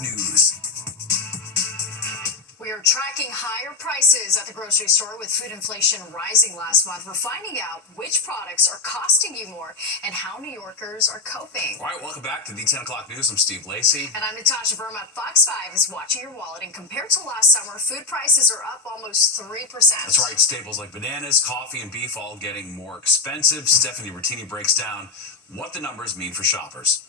News. We are tracking higher prices at the grocery store with food inflation rising last month. We're finding out which products are costing you more and how New Yorkers are coping. All right, welcome back to the 10 o'clock news. I'm Steve Lacey. And I'm Natasha Verma. Fox 5 is watching your wallet, and compared to last summer, food prices are up almost 3%. That's right. Staples like bananas, coffee, and beef all getting more expensive. Stephanie Bertini breaks down what the numbers mean for shoppers.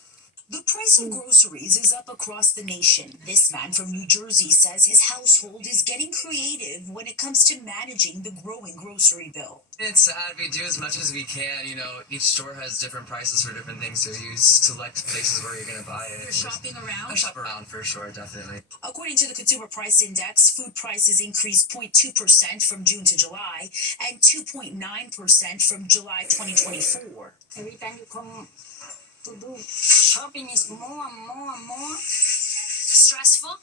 The price of groceries is up across the nation. This man from New Jersey says his household is getting creative when it comes to managing the growing grocery bill. It's sad. We do as much as we can. You know, each store has different prices for different things, so you select places where you're going to buy it. You're shopping around? I shop around for sure, definitely. According to the Consumer Price Index, food prices increased 0.2% from June to July and 2.9% from July 2024. Every time you come to do shopping is more and more and more Stressful?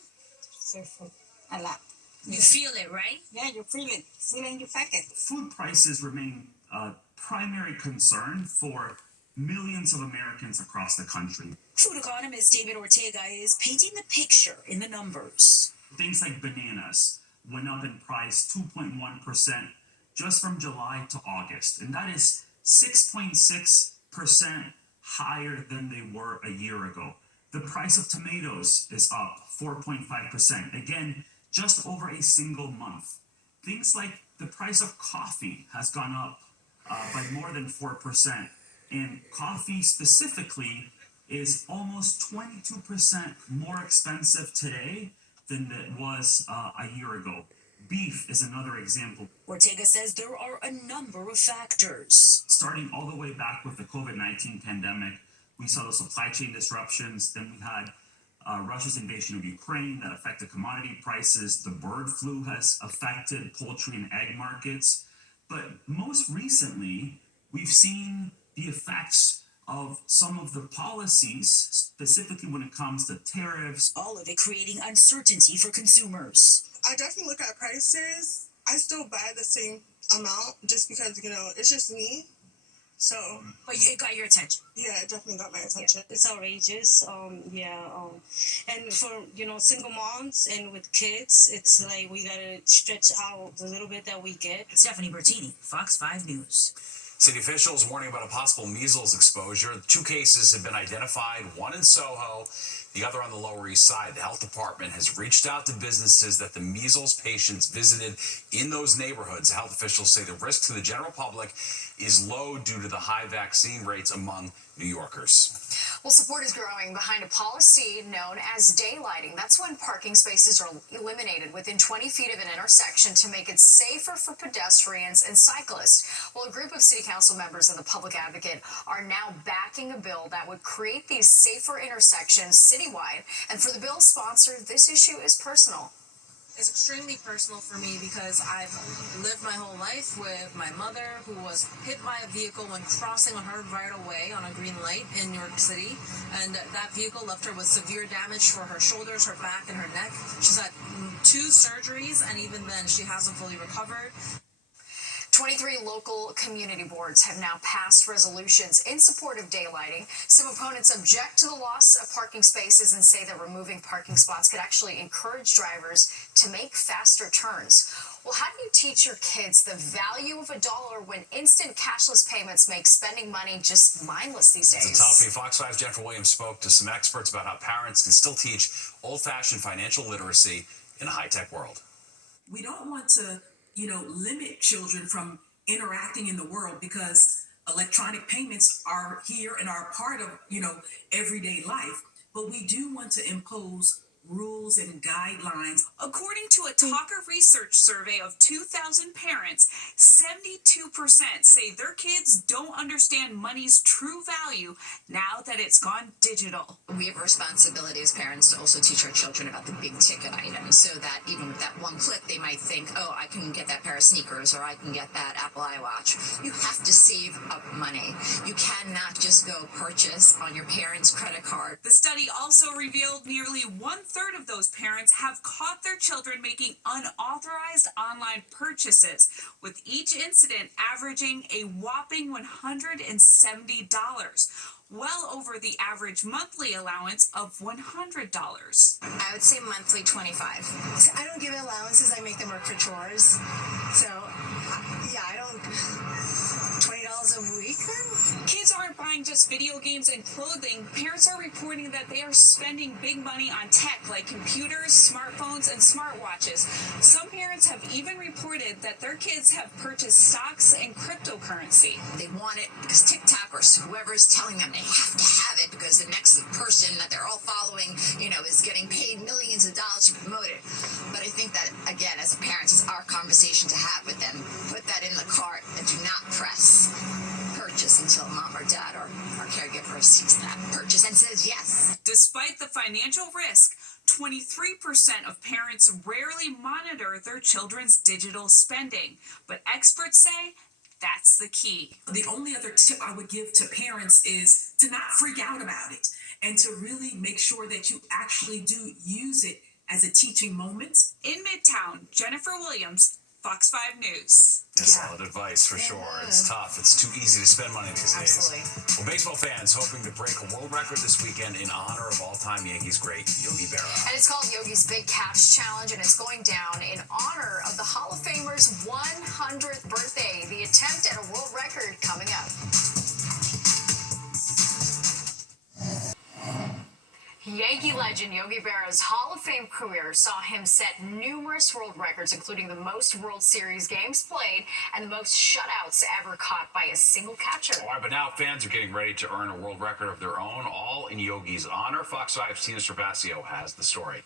stressful. A lot. You feel it, right? Yeah, you feel it. Feel it in your pocket. Food prices remain a primary concern for millions of Americans across the country. Food economist David Ortega is painting the picture in the numbers. Things like bananas went up in price 2.1% just from July to August, and that is 6.6% higher than they were a year ago. The price of tomatoes is up 4.5%, again, just over a single month. Things like the price of coffee has gone up by more than 4%, and coffee specifically is almost 22% more expensive today than it was a year ago. Beef is another example. Ortega says there are a number of factors. Starting all the way back with the COVID-19 pandemic, we saw the supply chain disruptions. Then we had Russia's invasion of Ukraine that affected commodity prices. The bird flu has affected poultry and egg markets. But most recently, we've seen the effects of some of the policies, specifically when it comes to tariffs. All of it creating uncertainty for consumers. I definitely look at prices. I still buy the same amount just because, it's just me. So. But it got your attention. Yeah, it definitely got my attention. Yeah, it's outrageous. And for, single moms and with kids, it's like we got to stretch out the little bit that we get. Stephanie Bertini, Fox 5 News. City officials warning about a possible measles exposure. 2 cases have been identified, one in Soho, the other on the Lower East Side. The health department has reached out to businesses that the measles patients visited in those neighborhoods. Health officials say the risk to the general public is low due to the high vaccine rates among New Yorkers. Well, support is growing behind a policy known as daylighting. That's when parking spaces are eliminated within 20 feet of an intersection to make it safer for pedestrians and cyclists. Well, a group of city council members and the public advocate are now backing a bill that would create these safer intersections citywide. And for the bill's sponsor, this issue is personal. It's extremely personal for me because I've lived my whole life with my mother who was hit by a vehicle when crossing on her right of way on a green light in New York City. And that vehicle left her with severe damage for her shoulders, her back, and her neck. She's had 2 surgeries, and even then she hasn't fully recovered. 23 local community boards have now passed resolutions in support of daylighting. Some opponents object to the loss of parking spaces and say that removing parking spots could actually encourage drivers to make faster turns. Well, how do you teach your kids the value of $1 when instant cashless payments make spending money just mindless these days? It's a toughie. Fox 5's Jennifer Williams spoke to some experts about how parents can still teach old-fashioned financial literacy in a high-tech world. We don't want to limit children from interacting in the world because electronic payments are here and are part of, everyday life. But we do want to impose rules and guidelines. According to a Talker research survey of 2,000 parents, 72% say their kids don't understand money's true value now that it's gone digital. We have a responsibility as parents to also teach our children about the big ticket items so that even with that one click, they might think, oh, I can get that pair of sneakers or I can get that Apple iWatch. You have to save up money. You cannot just go purchase on your parents' credit card. The study also revealed nearly 1/3 of those parents have caught their children making unauthorized online purchases, with each incident averaging a whopping $170. well over the average monthly allowance of $100. I would say monthly 25. So I don't give allowances. I make them work for chores. So, yeah, I don't. $20 a week then? Kids aren't buying just video games and clothing. Parents are reporting that they are spending big money on tech like computers, smartphones, and smartwatches. Some parents have even reported that their kids have purchased stocks and cryptocurrency. They want it because TikTok or whoever is telling them they have to have it because the next person that they're all following, is getting paid millions of dollars to promote it. But I think that, again, as parents, it's our conversation to have with them. Put that in the cart and do not press purchase until mom or dad or our caregiver sees that purchase and says yes. Despite the financial risk, 23% of parents rarely monitor their children's digital spending. But experts say that's the key. The only other tip I would give to parents is to not freak out about it and to really make sure that you actually do use it as a teaching moment. In Midtown, Jennifer Williams, Fox 5 News. Solid advice for sure. It's tough. It's too easy to spend money these Absolutely. days. Well, baseball fans hoping to break a world record this weekend in honor of all-time Yankees great Yogi Berra. And it's called Yogi's Big Catch Challenge, and it's going down in honor of the Hall of Famer's 100th birthday. The attempt at a world record coming up. Yankee legend Yogi Berra's Hall of Fame career saw him set numerous world records, including the most World Series games played and the most shutouts ever caught by a single catcher. All right, but now fans are getting ready to earn a world record of their own, all in Yogi's honor. Fox 5's Tina Cervasio has the story.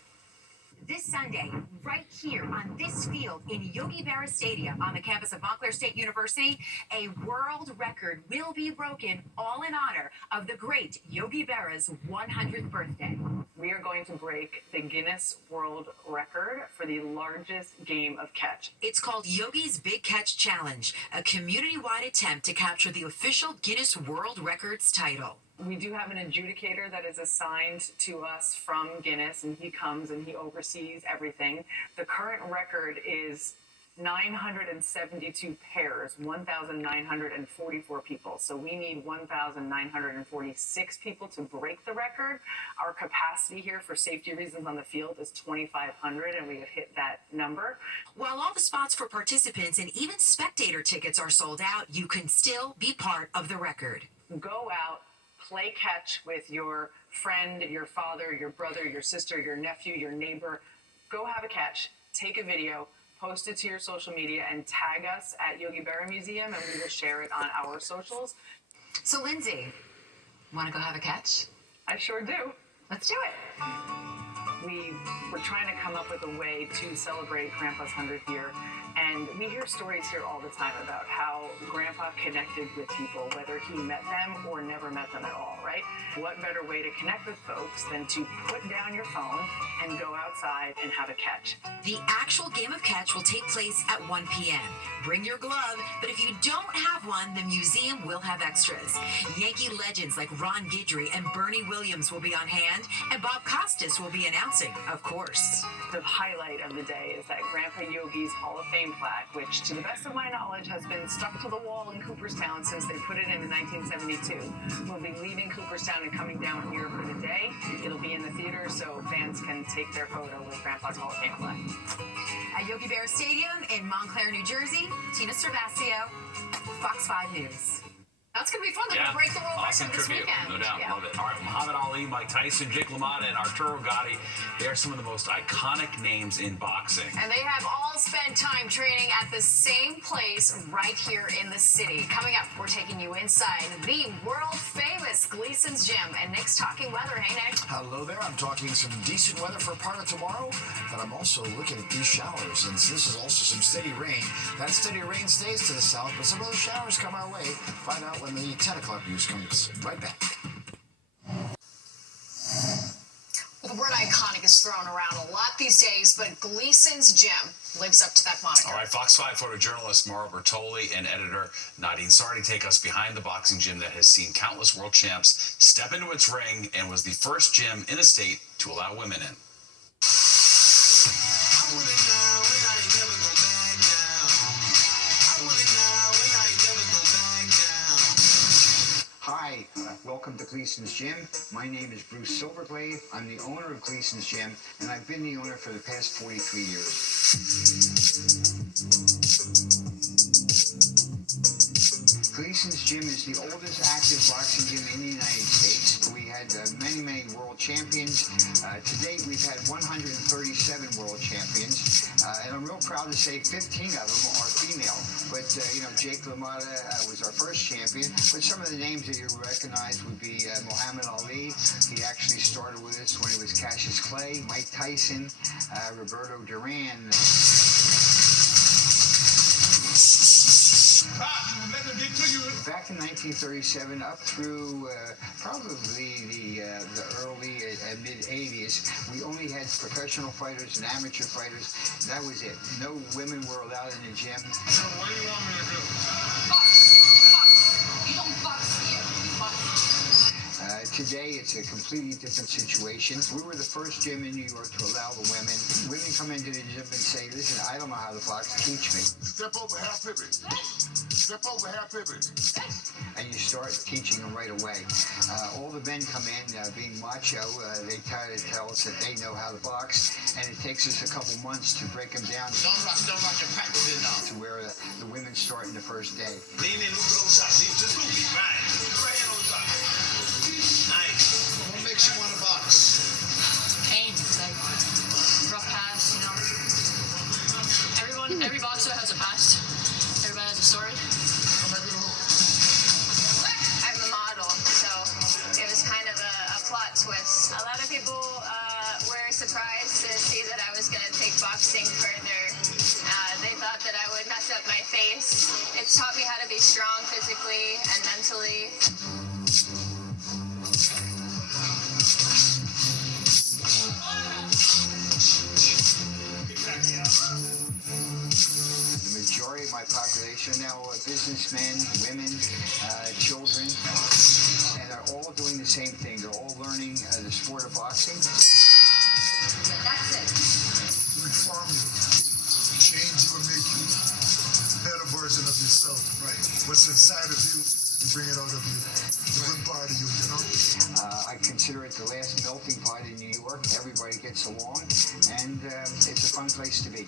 This Sunday, right here on this field in Yogi Berra Stadium on the campus of Montclair State University, a world record will be broken, all in honor of the great Yogi Berra's 100th birthday. We are going to break the Guinness World Record for the largest game of catch. It's called Yogi's Big Catch Challenge, a community-wide attempt to capture the official Guinness World Records title. We do have an adjudicator that is assigned to us from Guinness, and he comes and he oversees everything. The current record is 972 pairs, 1,944 people. So we need 1,946 people to break the record. Our capacity here for safety reasons on the field is 2,500, and we have hit that number. While all the spots for participants and even spectator tickets are sold out, you can still be part of the record. Go out, play catch with your friend, your father, your brother, your sister, your nephew, your neighbor. Go have a catch, take a video, post it to your social media, and tag us at Yogi Berra Museum, and we will share it on our socials. So, Lindsay, want to go have a catch? I sure do. Let's do it. We were trying to come up with a way to celebrate Grandpa's 100th year, and we hear stories here all the time about how Grandpa connected with people, whether he met them or never met them at all, right? What better way to connect with folks than to put down your phone and go outside and have a catch? The actual game of catch will take place at 1 p.m. Bring your glove, but if you don't have one, the museum will have extras. Yankee legends like Ron Guidry and Bernie Williams will be on hand, and Bob Costas will be announcing, of course. The highlight of the day is that Grandpa Yogi's Hall of Fame plaque, which, to the best of my knowledge, has been stuck to the wall in Cooperstown since they put it in 1972. We'll be leaving Cooperstown and coming down here for the day. It'll be in the theater so fans can take their photo with Grandpa's Hall of Fame plaque. At Yogi Berra Stadium in Montclair, New Jersey, Tina Cervasio, Fox 5 News. That's going to be fun. They're going to break the world record this weekend. No doubt. Love it. All right, Muhammad Ali, Mike Tyson, Jake LaMotta, and Arturo Gatti. They are some of the most iconic names in boxing. And they have all spent time training at the same place right here in the city. Coming up, we're taking you inside the world-famous Gleason's Gym. And Nick's talking weather. Hey, Nick. Hello there. I'm talking some decent weather for part of tomorrow, but I'm also looking at these showers. And this is also some steady rain. That steady rain stays to the south, but some of those showers come our way. Find out when the 10 o'clock news comes right back. Well, the word iconic is thrown around a lot these days, but Gleason's Gym lives up to that moniker. All right, Fox 5 photojournalist Maura Bertoli and editor Nadine Sardi take us behind the boxing gym that has seen countless world champs step into its ring and was the first gym in the state to allow women in. Hi, Hi, welcome to Gleason's Gym. My name is Bruce Silverglade. I'm the owner of Gleason's Gym, and I've been the owner for the past 43 years. Gleason's Gym is the oldest active boxing gym in the United States. We had many world champions. To date, we've had 137 world champions, and I'm real proud to say 15 of them are female. But, Jake LaMotta was our first champion. But some of the names that you recognize would be Muhammad Ali. He actually started with us when he was Cassius Clay, Mike Tyson, Roberto Duran. Back in 1937, up through probably the early and mid 80s, we only had professional fighters and amateur fighters. That was it. No women were allowed in the gym. So what do you want me to do? Box. You don't box here. You box. Today, it's a completely different situation. We were the first gym in New York to allow the women. Women come into the gym and say, listen, I don't know how to box, teach me. Step over half pivot. Step over half pivot. And you start teaching them right away. All the men come in being macho. They try to tell us that they know how to box, and it takes us a couple months to break them down. Don't rush your practice in now. To where the women start in the first day. Lean in, look at those shots. Just look me, right. Right hand on the top. Nice. What makes you want to box? Pain, like rough past, Every boxer has a past. Everybody has a story. I'm a model, so it was kind of a plot twist. A lot of people were surprised to see that I was going to take boxing further. They thought that I would mess up my face. It's taught me how to be strong physically and mentally. The majority of my population now are businessmen, women, children, and they're all doing the same thing. They're all learning the sport of boxing. That's it. Reform you. Change you and make you a better version of yourself. Right. What's inside of you and bring it out of you. The good part of you, I consider it the last melting pot in New York. Everybody gets along, and it's a fun place to be.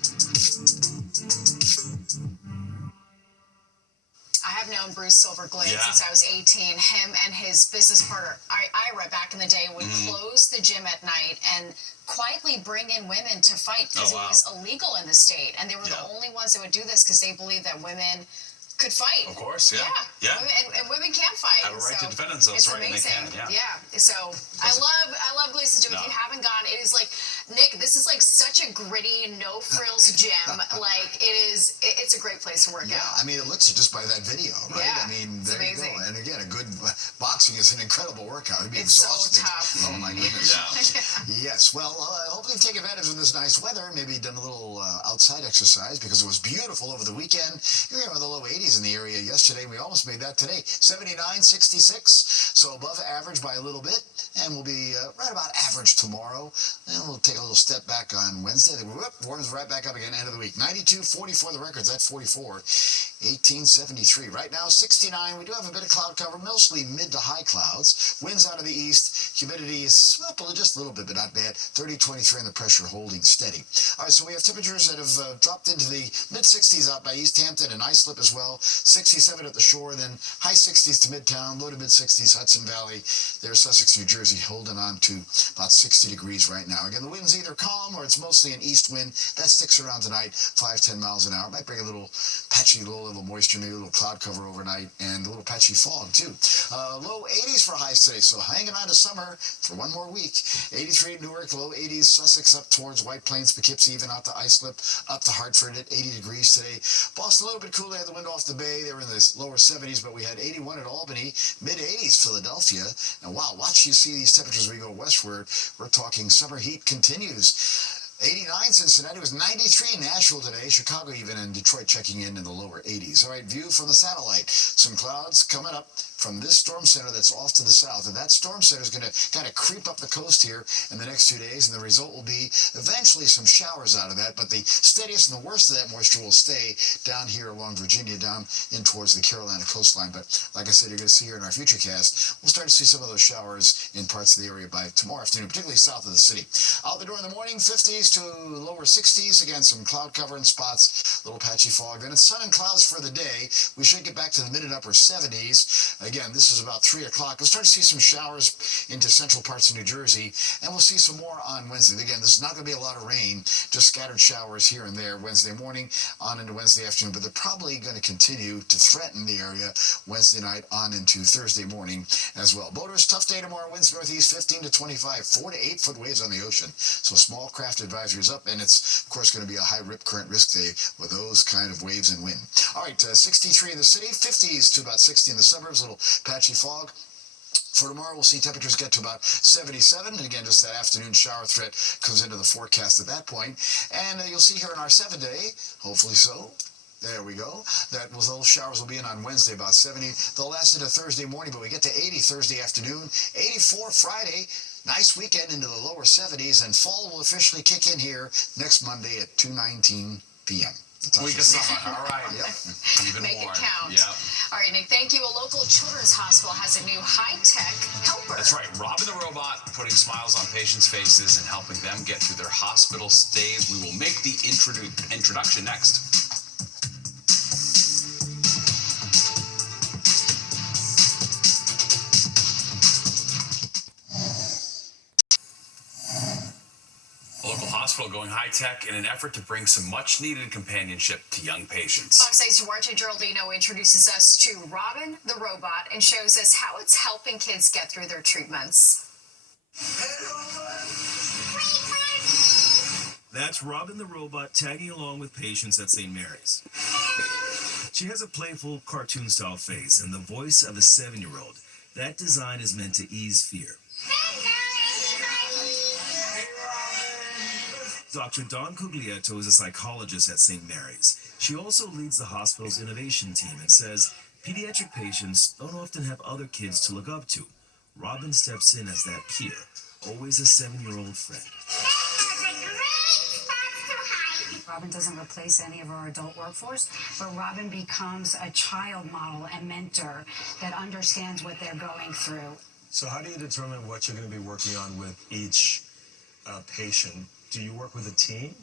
I have known Bruce Silverglade since I was 18. Him and his business partner, Ira, back in the day, would close the gym at night and quietly bring in women to fight because it was illegal in the state. And they were the only ones that would do this because they believed that women could fight. Of course, yeah. Women, and women can fight. Have a right to defend themselves, it's right? Amazing. And they can, So I love Gleason's Gym. If you haven't gone, it is like, Nick, this is like such a gritty, no frills gym. Like it's a great place to work out. I mean, it looks it just by that video, right? Yeah, I mean, it's there amazing. you go. And again, a good boxing is an incredible workout. You'd be It's exhausted. so tough. Oh my goodness. Yes. Well, hopefully you've taken advantage of this nice weather. Maybe done a little outside exercise because it was beautiful over the weekend. You're in the low 80s in the area yesterday. We almost made that today. 79, 66. So above average by a little bit. And we'll be right about average tomorrow. And we'll take a little step back on Wednesday. Warms right back up again, end of the week. 92, 44, the record's at 44. 1873. Right now, 69. We do have a bit of cloud cover, mostly mid to high clouds. Winds out of the east. Humidity is up just a little bit, but not bad. 30, 23, and the pressure holding steady. All right, so we have temperatures that have dropped into the mid-60s out by East Hampton and Islip as well. 67 at the shore, then high 60s to Midtown, low to mid-60s Hudson Valley. There's Sussex, New Jersey, holding on to about 60 degrees right now. Again, the wind's either calm or it's mostly an east wind. That sticks around tonight, 5-10 miles an hour. Might bring a little patchy, little moisture, maybe a little cloud cover overnight, and a little patchy fog, too. Low 80s for highs today, so hanging on to summer for one more week. 83 at Newark, low 80s, Sussex up towards White Plains, Poughkeepsie, even out to Islip, up to Hartford at 80 degrees today. Boston a little bit cooler, had the wind off the bay. They were in the lower 70s, but we had 81 at Albany, mid-80s Philadelphia. And wow, watch you see these temperatures as we go westward. We're talking summer heat continues. 89 Cincinnati, was 93 Nashville today. Chicago even, and Detroit checking in the lower 80s. All right, view from the satellite. Some clouds coming up. from this storm center that's off to the south. And that storm center is going to kind of creep up the coast here in the next 2 days, and the result will be eventually some showers out of that, but the steadiest and the worst of that moisture will stay down here along Virginia, down in towards the Carolina coastline. But like I said, you're going to see here in our future cast, we'll start to see some of those showers in parts of the area by tomorrow afternoon, particularly south of the city. Out the door in the morning, 50s to lower 60s. Again, some cloud cover in spots, little patchy fog. Then it's sun and clouds for the day. We should get back to the mid and upper 70s. Again, this is about 3 o'clock. We'll start to see some showers into central parts of New Jersey, and we'll see some more on Wednesday. Again, this is not going to be a lot of rain, just scattered showers here and there Wednesday morning on into Wednesday afternoon, but they're probably going to continue to threaten the area Wednesday night on into Thursday morning as well. Boaters, tough day tomorrow. Winds northeast 15 to 25, 4 to 8 foot waves on the ocean. So small craft advisories up, and it's, of course, going to be a high rip current risk day with those kind of waves and wind. All right, 63 in the city, 50s to about 60 in the suburbs, a little patchy fog. For tomorrow, we'll see temperatures get to about 77. And again, just that afternoon shower threat comes into the forecast at that point. And you'll see here in our 7-day, hopefully so. There we go. Those showers will be in on Wednesday, about 70. They'll last into Thursday morning, but we get to 80 Thursday afternoon, 84 Friday. Nice weekend into the lower 70s, and fall will officially kick in here next Monday at 2:19 p.m. Week of summer. All right. Yep. Even Make more. it count. Yep. All right, Nick, thank you. A local children's hospital has a new high-tech helper. That's right. Robin the Robot, putting smiles on patients' faces and helping them get through their hospital stays. We will make the introduction next. Hospital going high-tech in an effort to bring some much-needed companionship to young patients. Fox 8's Duarte Geraldino introduces us to Robin the Robot and shows us how it's helping kids get through their treatments. That's Robin the Robot tagging along with patients at St. Mary's. She has a playful, cartoon-style face and the voice of a 7-year-old. That design is meant to ease fear. Dr. Dawn Cuglietto is a psychologist at St. Mary's. She also leads the hospital's innovation team and says pediatric patients don't often have other kids to look up to. Robin steps in as that peer, always a 7-year-old friend. Robin doesn't replace any of our adult workforce, but Robin becomes a child model and mentor that understands what they're going through. So how do you determine what you're going to be working on with each patient? Do you work with a team?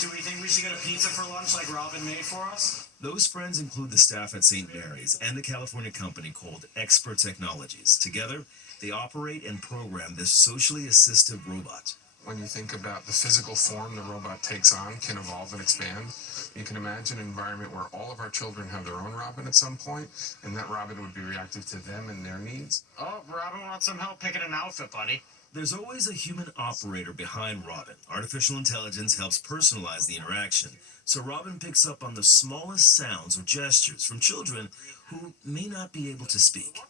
Do we think we should get a pizza for lunch like Robin made for us? Those friends include the staff at St. Mary's and the California company called Expert Technologies. Together, they operate and program this socially assistive robot. When you think about the physical form the robot takes on can evolve and expand. You can imagine an environment where all of our children have their own Robin at some point, and that Robin would be reactive to them and their needs. Oh, Robin wants some help picking an outfit, buddy. There's always a human operator behind Robin. Artificial intelligence helps personalize the interaction, so Robin picks up on the smallest sounds or gestures from children who may not be able to speak.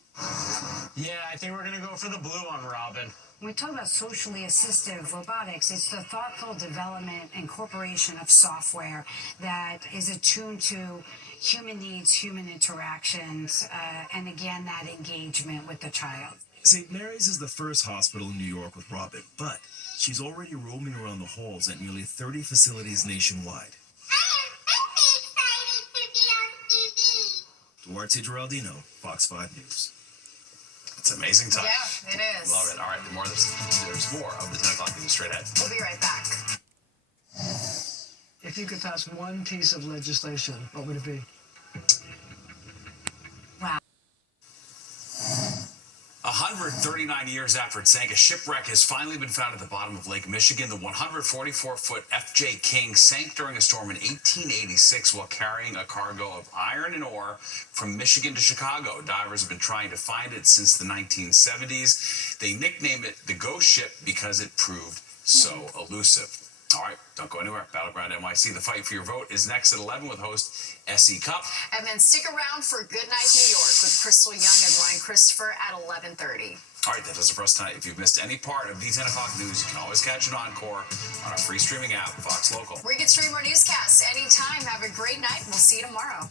Yeah, I think we're going to go for the blue on Robin. When we talk about socially assistive robotics, it's the thoughtful development and incorporation of software that is attuned to human needs, human interactions, and again, that engagement with the child. St. Mary's is the first hospital in New York with Robin, but she's already roaming around the halls at nearly 30 facilities nationwide. Duarte Geraldino, Fox 5 News. It's an amazing time. Yeah, it is. Love it. All right, there's more of the 10 o'clock news straight ahead. We'll be right back. If you could pass one piece of legislation, what would it be? Wow. 139 years after it sank, a shipwreck has finally been found at the bottom of Lake Michigan. The 144-foot F.J. King sank during a storm in 1886 while carrying a cargo of iron and ore from Michigan to Chicago. Divers have been trying to find it since the 1970s. They nicknamed it the Ghost Ship because it proved so elusive. All right, don't go anywhere. Battleground NYC. The fight for your vote is next at 11 with host S.E. Cup. And then stick around for Good Night New York with Crystal Young and Ryan Christopher at 11:30. All right, that does it for us tonight. If you've missed any part of the 10 o'clock news, you can always catch an encore on our free streaming app, Fox Local. We can stream our newscasts anytime. Have a great night. We'll see you tomorrow.